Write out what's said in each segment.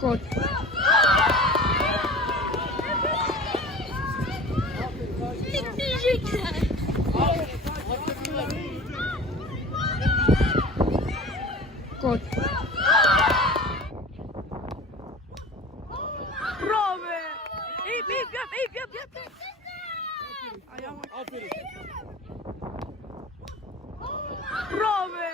Gol. Gol. Bravo be. Eyüp Eyüp yap Eyüp yap yap. Ayağıma. Aferin. Bravo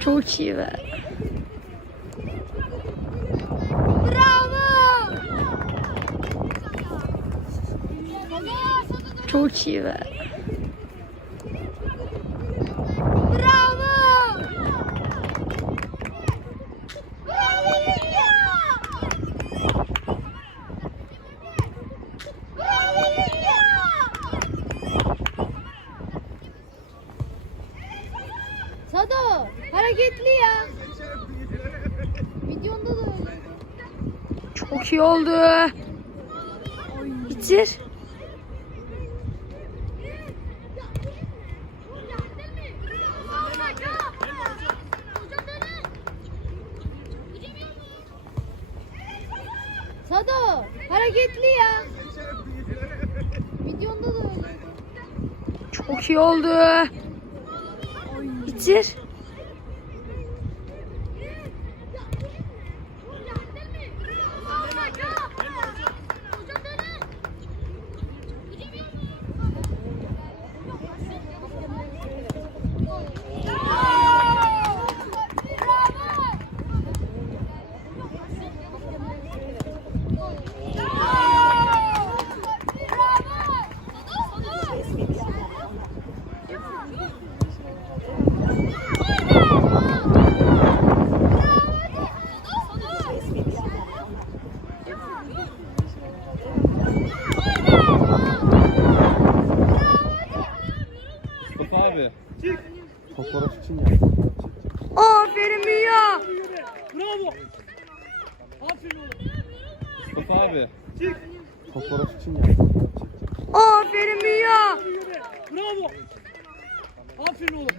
超气的。超气的。Sado hareketli ya. Videonda da öyle. Çok iyi oldu. Bitir. Sado hareketli ya. Videonda da öyle. Çok iyi oldu. Bitir. Mustafa abi. Fotoğraf için geldim. Mia. Bravo. Aferin oğlum. Mustafa abi. Fotoğraf için geldim. Aferin Mia. Bravo. Aferin oğlum.